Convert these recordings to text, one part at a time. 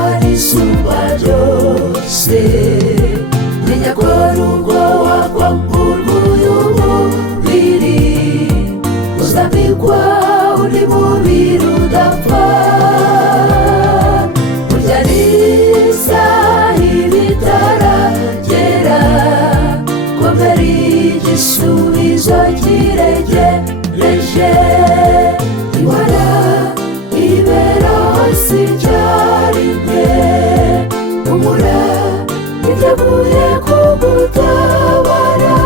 Imana isumba byose. Menya ko nubwo wakwamburwa uyu mubiri, uzambikwa undi mubiri udapfa. Burya n'isaha ibitaragera, komera igisubizo kiregereje. Imana ibera hose icyarimwe, humura yiteguye kugutabara.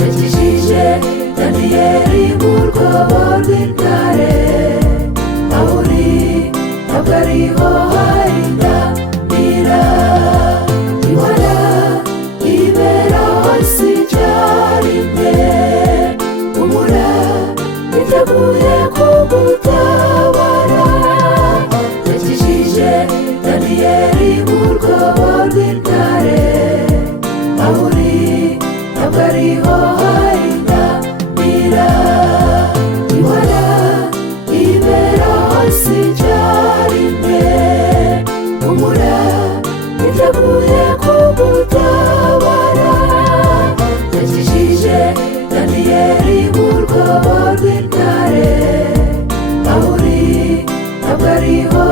Yakijije Daniyeli mu rwobo rw'intare, aho uri ntabwo ariho harindanira. Imana ibera hose icyarimwe, humura yiteguye kugutabara. Yakijije Daniyeli mu rwobo rw'intare, aho uri ntabwo ariho harindanira. Imana ibera hose icyarimwe, humura yiteguye kugutabara. Yakijije Daniyeli mu rwobo rw'intare, aho uri ntabwo ariho